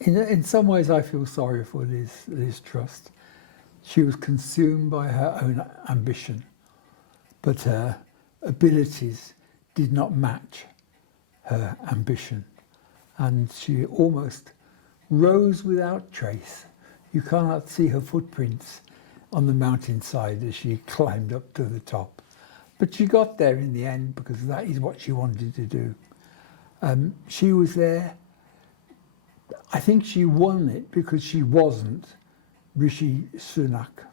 In some ways, I feel sorry for Liz Truss. She was consumed by her own ambition, but her abilities did not match her ambition. And she almost rose without trace. You cannot see her footprints on the mountainside as she climbed up to the top. But she got there in the end because that is what she wanted to do. She was there. I think she won it because she wasn't Rishi Sunak,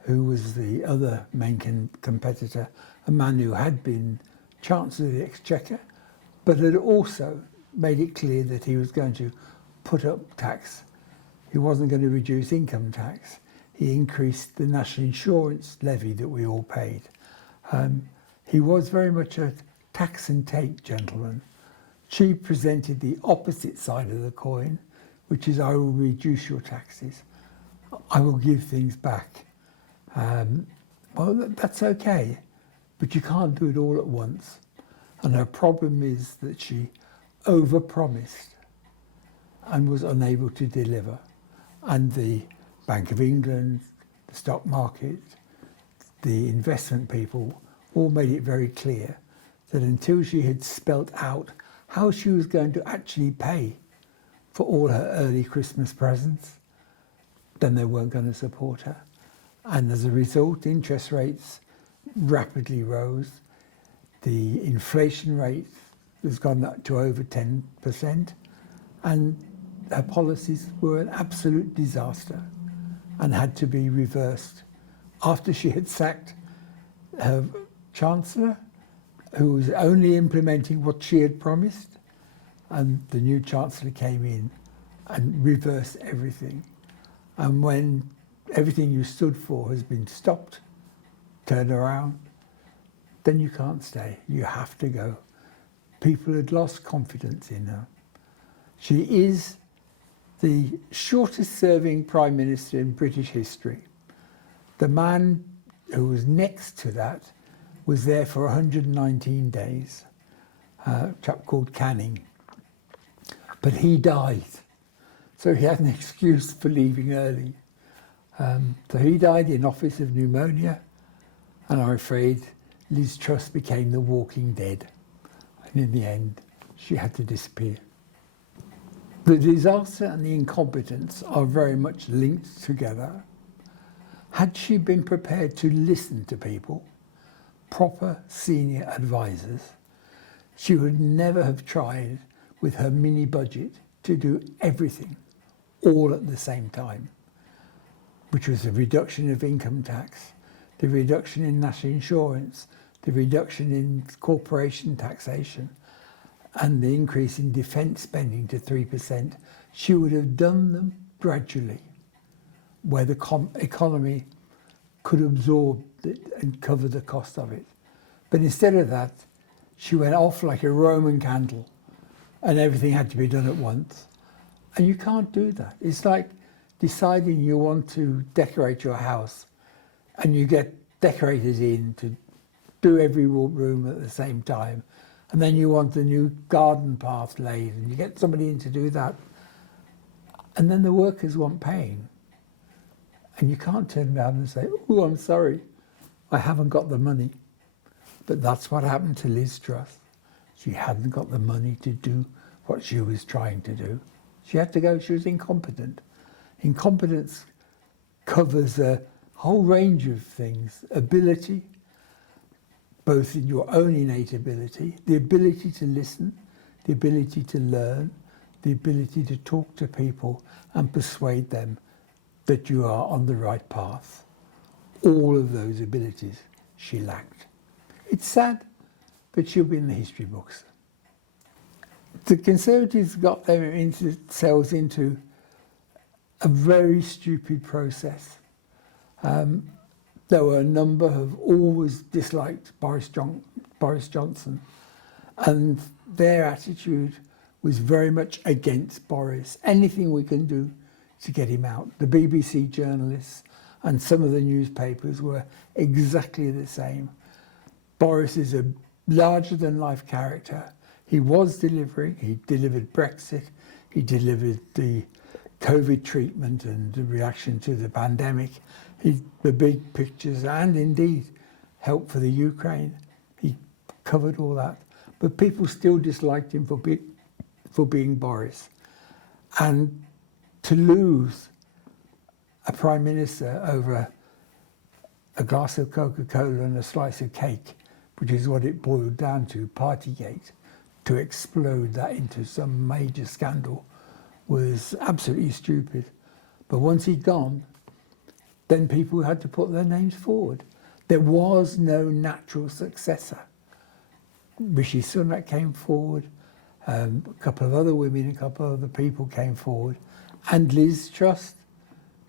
who was the other main competitor, a man who had been Chancellor of the Exchequer, but had also made it clear that he was going to put up tax. He wasn't going to reduce income tax. He increased the national insurance levy that we all paid. He was very much a tax and take gentleman. She presented the opposite side of the coin, which is I will reduce your taxes. I will give things back. Well, that's okay, but you can't do it all at once. And her problem is that she overpromised and was unable to deliver. And the Bank of England, the stock market, the investment people all made it very clear that until she had spelt out how she was going to actually pay for all her early Christmas presents, then they weren't going to support her. And as a result, interest rates rapidly rose. The inflation rate has gone up to over 10%, and her policies were an absolute disaster and had to be reversed after she had sacked her Chancellor, who was only implementing what she had promised, and the new Chancellor came in and reversed everything. And when everything you stood for has been stopped, turned around, then you can't stay. You have to go. People had lost confidence in her. She is the shortest serving Prime Minister in British history. The man who was next to that was there for 119 days, a chap called Canning. But he died, so he had an excuse for leaving early. So he died in office of pneumonia, and I'm afraid Liz Truss became the walking dead. And in the end, she had to disappear. The disaster and the incompetence are very much linked together. Had she been prepared to listen to people, proper senior advisors, she would never have tried with her mini budget to do everything all at the same time, which was the reduction of income tax, the reduction in national insurance, the reduction in corporation taxation, and the increase in defence spending to 3%. She would have done them gradually, where the economy could absorb it and cover the cost of it. But instead of that, she went off like a Roman candle, and everything had to be done at once. And you can't do that. It's like deciding you want to decorate your house, and you get decorators in to do every room at the same time, and then you want a new garden path laid, and you get somebody in to do that, and then the workers want paying. And you can't turn around and say, oh, I'm sorry, I haven't got the money. But that's what happened to Liz Truss. She hadn't got the money to do what she was trying to do. She had to go, she was incompetent. Incompetence covers a whole range of things. Ability, both in your own innate ability, the ability to listen, the ability to learn, the ability to talk to people and persuade them that you are on the right path. All of those abilities she lacked. It's sad, but she'll be in the history books. The Conservatives got themselves into a very stupid process. There were a number who always disliked Boris Johnson, and their attitude was very much against Boris. Anything we can do to get him out. The BBC journalists and some of the newspapers were exactly the same. Boris is a larger-than-life character. He was delivering. He delivered Brexit. He delivered the COVID treatment and the reaction to the pandemic, the big pictures, and indeed help for the Ukraine. He covered all that. But people still disliked him for being Boris. And to lose a prime minister over a glass of Coca-Cola and a slice of cake, which is what it boiled down to, Partygate, to explode that into some major scandal, was absolutely stupid. But once he'd gone, then people had to put their names forward. There was no natural successor. Rishi Sunak came forward, a couple of other women, a couple of other people came forward, and Liz Truss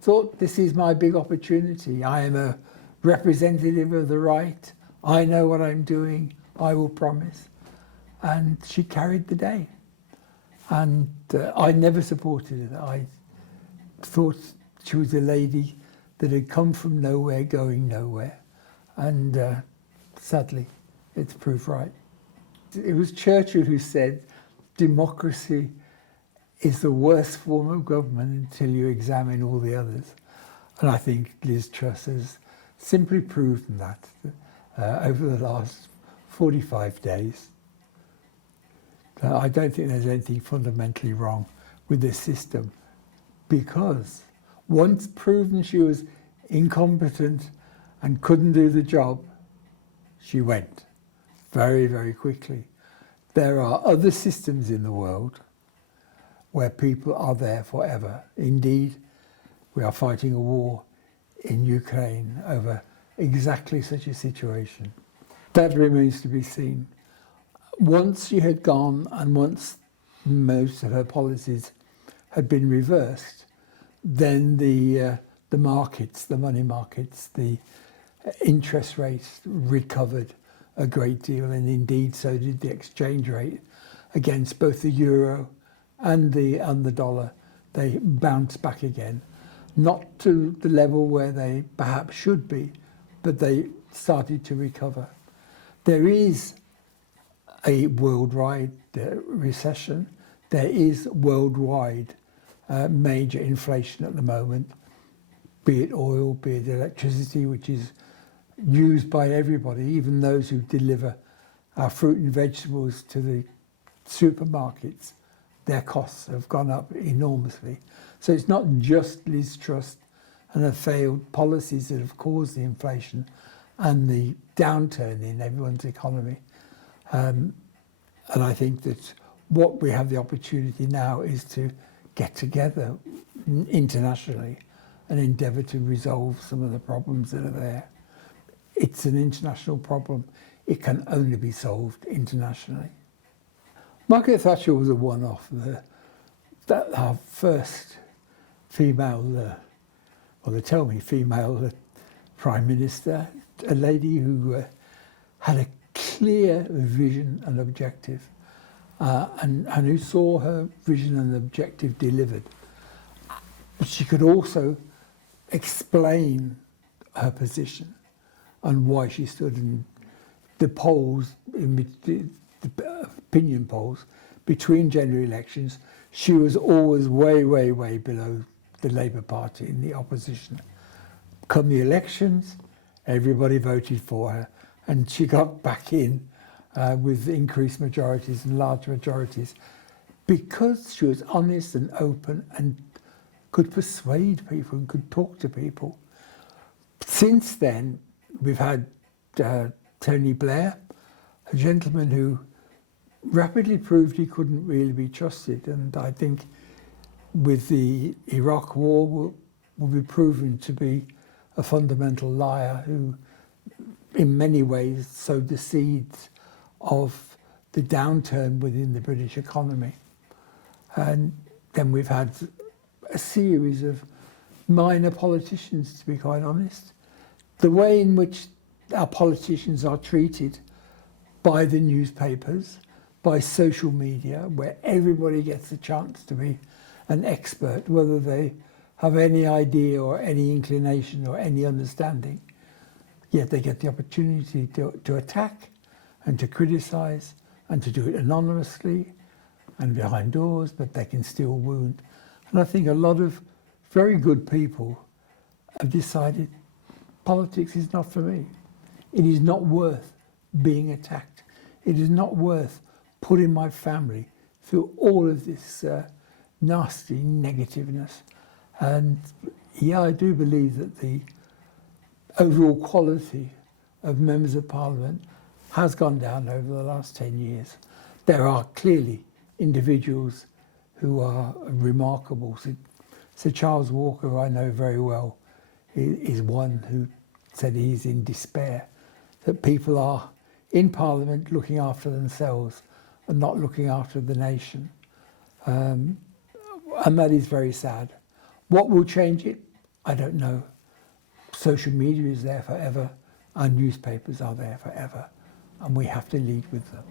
thought, this is my big opportunity. I am a representative of the right. I know what I'm doing. I will promise. And she carried the day. And I never supported her. I thought she was a lady that had come from nowhere, going nowhere. And sadly, it's proved right. It was Churchill who said, democracy is the worst form of government until you examine all the others. And I think Liz Truss has simply proven that over the last 45 days. I don't think there's anything fundamentally wrong with this system, because once proven she was incompetent and couldn't do the job, she went very, very quickly. There are other systems in the world where people are there forever. Indeed, we are fighting a war in Ukraine over exactly such a situation. That remains to be seen. Once she had gone and once most of her policies had been reversed, then the markets, the money markets, the interest rates recovered a great deal, and indeed so did the exchange rate against both the euro and the dollar. They bounced back again, not to the level where they perhaps should be, but they started to recover. There is a worldwide recession. There is worldwide major inflation at the moment, be it oil, be it electricity, which is used by everybody, even those who deliver our fruit and vegetables to the supermarkets. Their costs have gone up enormously. So it's not just Liz Truss and her failed policies that have caused the inflation and the downturn in everyone's economy. And I think that what we have the opportunity now is to get together internationally and endeavour to resolve some of the problems that are there. It's an international problem. It can only be solved internationally. Margaret Thatcher was a one-off. Our first female, well, they tell me female Prime Minister, a lady who had a clear vision and objective, and who saw her vision and objective delivered. But she could also explain her position and why she stood in the polls, in the opinion polls between general elections. She was always way, way, way below the Labour Party in the opposition. Come the elections, everybody voted for her, and she got back in with increased majorities and large majorities because she was honest and open and could persuade people and could talk to people. Since then, we've had Tony Blair, a gentleman who rapidly proved he couldn't really be trusted, and I think with the Iraq war will be proven to be a fundamental liar who in many ways sowed the seeds of the downturn within the British economy. And then we've had a series of minor politicians, to be quite honest. The way in which our politicians are treated by the newspapers, by social media, where everybody gets a chance to be an expert, whether they have any idea or any inclination or any understanding, yet they get the opportunity to attack and to criticise and to do it anonymously and behind doors, but they can still wound. And I think a lot of very good people have decided politics is not for me. It is not worth being attacked. It is not worth putting my family through all of this nasty negativeness. And yeah, I do believe that the overall quality of members of parliament has gone down over the last 10 years. There are clearly individuals who are remarkable. Sir Charles Walker, who I know very well, is one who said he's in despair that people are in Parliament looking after themselves and not looking after the nation. And that is very sad. What will change it? I don't know. Social media is there forever. Our newspapers are there forever. And we have to lead with them.